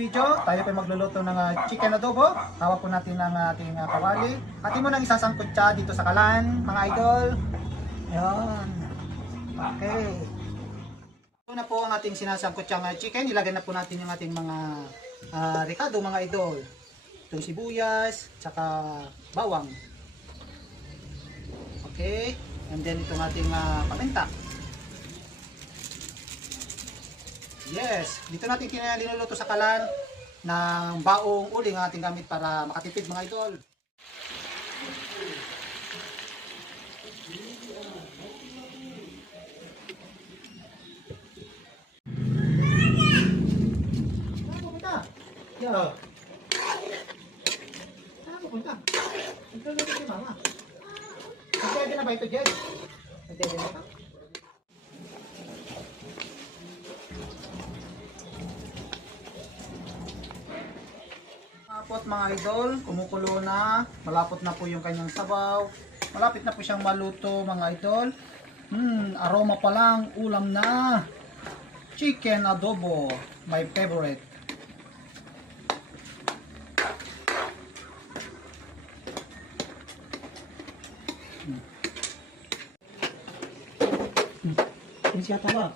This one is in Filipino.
video, tayo po magluluto ng chicken adobo. Hawak po natin ang ating kawali. Atin mo nang isasangkot siya dito sa kalan, mga idol. Yan. Okay. Ito na po ang ating sinasangkot siyang chicken. Ilagay na po natin yung ating mga ricado, mga idol. Itong sibuyas, tsaka bawang. Okay. And then itong ating paminta. Yes, dito natin linuluto sa kalan ng baong uling ang ating gamit para makatipid, mga idol. Saan pupunta? Yo. Saan pupunta? Nagluluto si mama. Pwede na ba ito, Jed? Pwede na ba? Malapot, mga idol, kumukulo na, malapot na po yung kanyang sabaw, malapit na po siyang maluto, mga idol. Aroma pa lang, ulam na. Chicken adobo, my favorite. Ini siapa ba?